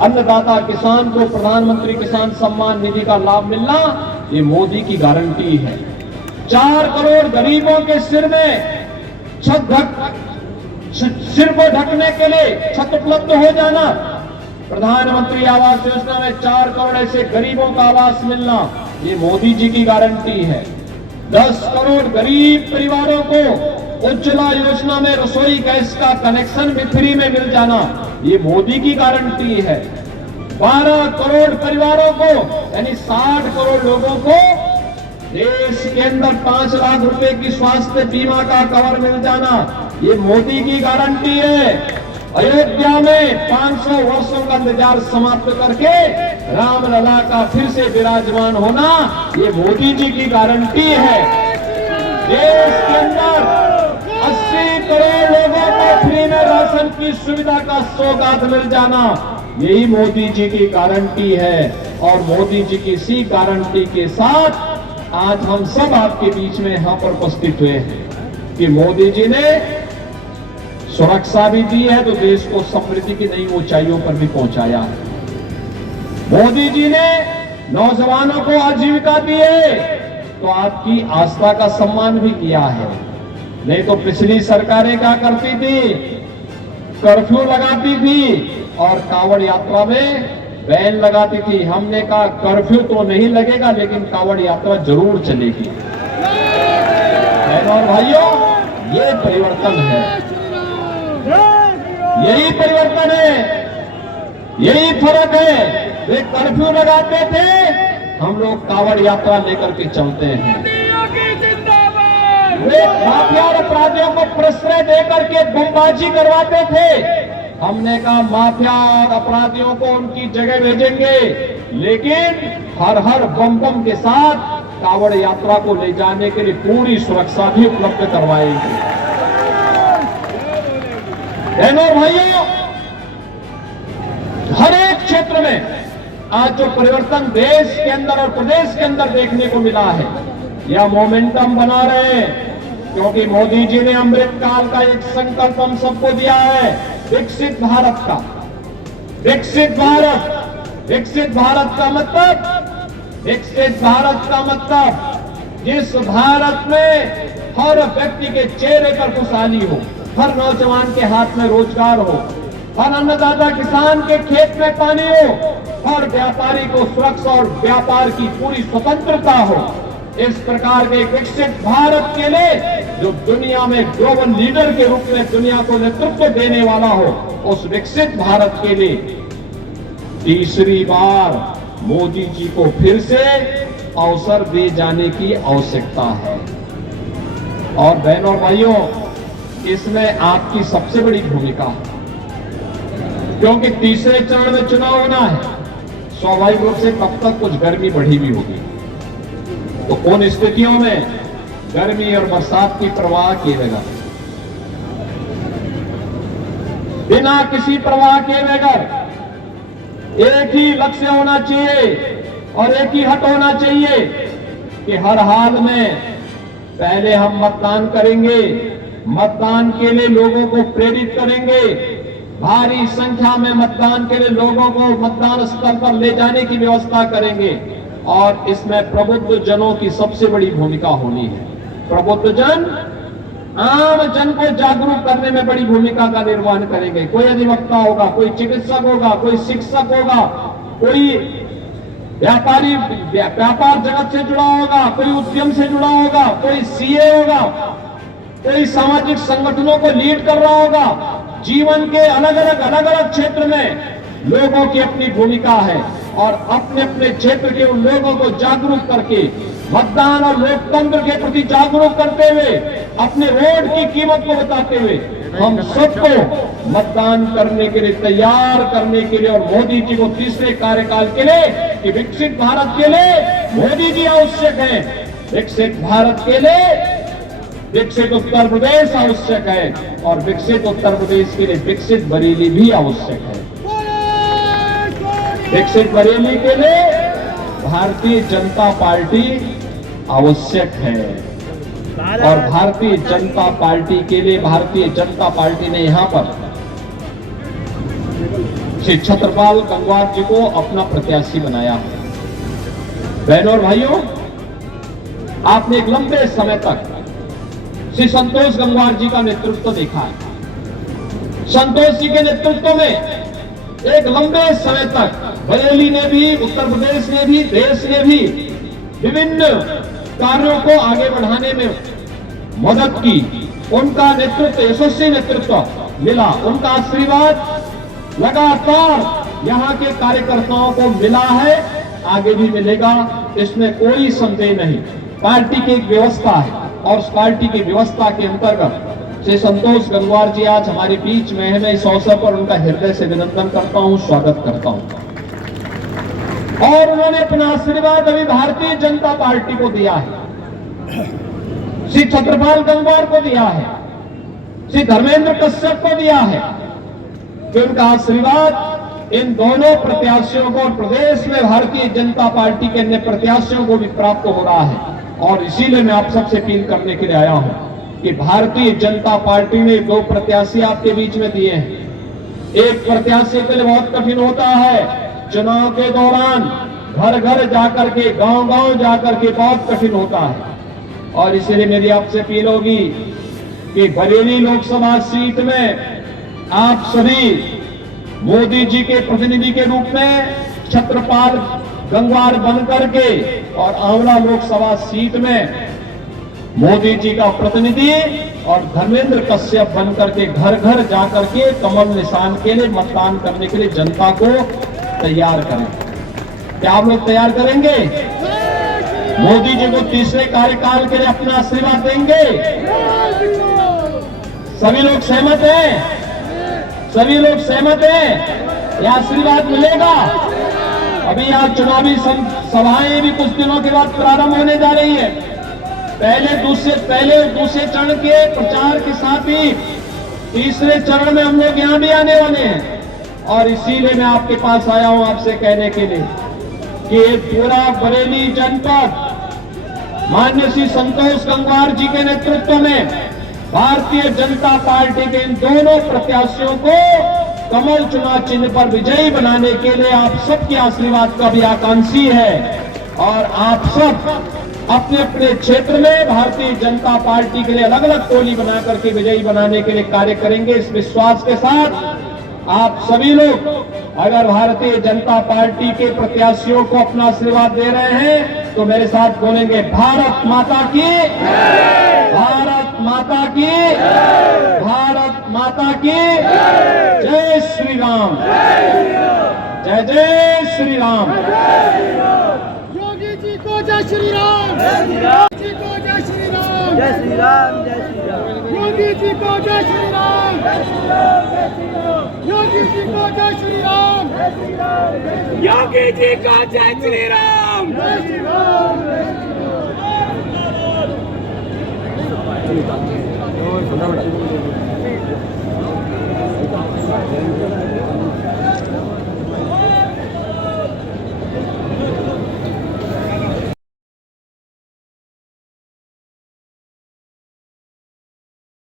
अन्नदाता किसान को प्रधानमंत्री किसान सम्मान निधि का लाभ मिलना, ये मोदी की गारंटी है। 4 करोड़ गरीबों के सिर को ढकने के लिए छत उपलब्ध हो जाना, प्रधानमंत्री आवास योजना में 4 करोड़ ऐसे गरीबों का आवास मिलना, ये मोदी जी की गारंटी है। 10 करोड़ गरीब परिवारों को उज्ज्वला योजना में रसोई गैस का कनेक्शन भी फ्री में मिल जाना, ये मोदी की गारंटी है। 12 करोड़ परिवारों को यानी 60 करोड़ लोगों को देश के अंदर 5 लाख रुपए की स्वास्थ्य बीमा का कवर मिल जाना, ये मोदी की गारंटी है। अयोध्या में 500 वर्षों का इंतजार समाप्त करके रामलला का फिर से विराजमान होना, ये मोदी जी की गारंटी है। देश के अंदर 80 करोड़ लोगों को फ्री में राशन की सुविधा का सौगात मिल जाना, यही मोदी जी की गारंटी है। और मोदी जी की इसी गारंटी के साथ आज हम सब आपके बीच में यहां पर उपस्थित हुए हैं कि मोदी जी ने सुरक्षा भी दी है तो देश को समृद्धि की नई ऊंचाइयों पर भी पहुंचाया है। मोदी जी ने नौजवानों को आजीविका दी है तो आपकी आस्था का सम्मान भी किया है। नहीं तो पिछली सरकारें क्या करती थी, कर्फ्यू लगाती थी और कांवड़ यात्रा में बैन लगाती थी। हमने कहा कर्फ्यू तो नहीं लगेगा लेकिन कांवड़ यात्रा जरूर चलेगी। बहनों और भाइयों, ये परिवर्तन है, यही परिवर्तन है, यही फर्क है। वे कर्फ्यू लगाते थे, हम लोग कांवड़ यात्रा लेकर के चलते हैं। वे माफिया और अपराधियों को प्रश्रय देकर के बमबाजी करवाते थे, हमने कहा माफिया और अपराधियों को उनकी जगह भेजेंगे लेकिन हर हर बम बम के साथ कांवड़ यात्रा को ले जाने के लिए पूरी सुरक्षा भी उपलब्ध करवाएंगे। बहनों भाइयों, हर एक क्षेत्र में आज जो परिवर्तन देश के अंदर और प्रदेश के अंदर देखने को मिला है, यह मोमेंटम बना रहे हैं क्योंकि मोदी जी ने अमृत काल का एक संकल्प हम सबको दिया है, विकसित भारत का। विकसित भारत, विकसित भारत का मतलब, विकसित भारत का मतलब जिस भारत में हर व्यक्ति के चेहरे पर खुशहाली हो, हर नौजवान के हाथ में रोजगार हो, हर अन्नदाता किसान के खेत में पानी हो, हर व्यापारी को सुरक्षा और व्यापार की पूरी स्वतंत्रता हो। इस प्रकार के विकसित भारत के लिए जो दुनिया में ग्लोबल लीडर के रूप में दुनिया को नेतृत्व देने वाला हो, उस विकसित भारत के लिए तीसरी बार मोदी जी को फिर से अवसर दिए जाने की आवश्यकता है। और बहनों और भाइयों, इसमें आपकी सबसे बड़ी भूमिका है क्योंकि तीसरे चरण में चुनाव होना है। स्वाभाविक रूप से तब तक कुछ गर्मी बढ़ी भी होगी, तो उन स्थितियों में गर्मी और बरसात की परवाह किए बगैर, बिना किसी परवाह किए बगैर एक ही लक्ष्य होना चाहिए और एक ही हट होना चाहिए कि हर हाल में पहले हम मतदान करेंगे, मतदान के लिए लोगों को प्रेरित करेंगे, भारी संख्या में मतदान के लिए लोगों को मतदान स्थल पर ले जाने की व्यवस्था करेंगे और इसमें प्रबुद्ध जनों की सबसे बड़ी भूमिका होनी है। प्रबुद्ध जन आम जन को जागरूक करने में बड़ी भूमिका का निर्वहन करेंगे। कोई अधिवक्ता होगा, कोई चिकित्सक होगा, कोई शिक्षक होगा, कोई व्यापारी व्यापार जगत से जुड़ा होगा, कोई उद्यम से जुड़ा होगा, कोई सीए होगा, कोई सामाजिक संगठनों को लीड कर रहा होगा। जीवन के अलग अलग क्षेत्र में लोगों की अपनी भूमिका है और अपने अपने क्षेत्र के उन लोगों को जागरूक करके मतदान और लोकतंत्र के प्रति जागरूक करते हुए, अपने वोट की कीमत को बताते हुए हम सबको मतदान करने के लिए तैयार करने के लिए और मोदी जी को तीसरे कार्यकाल के लिए कि विकसित भारत के लिए मोदी जी आवश्यक है, विकसित भारत के लिए विकसित उत्तर प्रदेश आवश्यक है और विकसित उत्तर प्रदेश के लिए विकसित बरेली भी आवश्यक है। विकसित बरेली के लिए भारतीय जनता पार्टी आवश्यक है और भारतीय जनता पार्टी के लिए भारतीय जनता पार्टी ने यहां पर श्री छत्रपाल गंगवार जी को अपना प्रत्याशी बनाया है। बहनों और भाइयों, आपने एक लंबे समय तक श्री संतोष गंगवार जी का नेतृत्व देखा है। संतोष जी के नेतृत्व में एक लंबे समय तक बरेली ने भी, उत्तर प्रदेश ने भी, देश ने भी विभिन्न कार्यों को आगे बढ़ाने में मदद की। उनका नेतृत्व, यशस्वी नेतृत्व मिला। उनका आशीर्वाद लगातार यहाँ के कार्यकर्ताओं को मिला है, आगे भी मिलेगा, इसमें कोई संदेह नहीं। पार्टी की एक व्यवस्था है और उस पार्टी की व्यवस्था के अंतर्गत श्री संतोष गंगवार जी आज हमारे बीच में है। मैं इस अवसर पर उनका हृदय से अभिनंदन करता हूं, स्वागत करता हूं। और उन्होंने अपना आशीर्वाद अभी भारतीय जनता पार्टी को दिया है, श्री छत्रपाल गंगवार को दिया है, श्री धर्मेंद्र कश्यप को दिया है कि उनका आशीर्वाद इन दोनों प्रत्याशियों को और प्रदेश में भारतीय जनता पार्टी के अन्य प्रत्याशियों को भी प्राप्त हो रहा है। और इसीलिए मैं आप सबसे अपील करने के लिए आया हूं कि भारतीय जनता पार्टी ने 2 प्रत्याशी आपके बीच में दिए हैं। एक प्रत्याशी के लिए बहुत कठिन होता है, चुनाव के दौरान घर घर जाकर के, गांव गांव जाकर के बहुत कठिन होता है। और इसीलिए मेरी आपसे अपील होगी कि बरेली लोकसभा सीट में आप सभी मोदी जी के प्रतिनिधि के रूप में छत्रपाल गंगवार बनकर के और आंवला लोकसभा सीट में मोदी जी का प्रतिनिधि और धर्मेंद्र कश्यप बनकर के घर घर जाकर के कमल निशान के लिए मतदान करने के लिए जनता को तैयार करें। क्या आप लोग तैयार करेंगे? मोदी जी को तीसरे कार्यकाल के लिए अपना आशीर्वाद देंगे? सभी लोग सहमत हैं? सभी लोग सहमत हैं? यह आशीर्वाद मिलेगा। अभी आज चुनावी सभाएं भी कुछ दिनों के बाद प्रारंभ होने जा रही है। पहले दूसरे चरण के प्रचार के साथ ही तीसरे चरण में हम लोग यहां भी आने वाले हैं। और इसीलिए मैं आपके पास आया हूं आपसे कहने के लिए कि पूरा बरेली जनपद माननीय श्री संतोष गंगवार जी के नेतृत्व में भारतीय जनता पार्टी के इन दोनों प्रत्याशियों को कमल चुनाव चिन्ह पर विजयी बनाने के लिए आप सबके आशीर्वाद का भी आकांक्षी है। और आप सब अपने अपने क्षेत्र में भारतीय जनता पार्टी के लिए अलग अलग टोली बना करके विजयी बनाने के लिए कार्य करेंगे। इस विश्वास के साथ आप सभी लोग अगर भारतीय जनता पार्टी के प्रत्याशियों को अपना आशीर्वाद दे रहे हैं तो मेरे साथ बोलेंगे, भारत माता की, भारत माता की, भारत माता की, जय श्री राम, जय जय श्री राम। योगी जी को जय श्री राम, जी को जय श्री राम, जय श्री राम, जय श्री राम। योगी जी को जय श्री राम, योगी जी को जय श्री राम, योगी जी को जय श्री राम, जय श्री राम। सुना बड़ा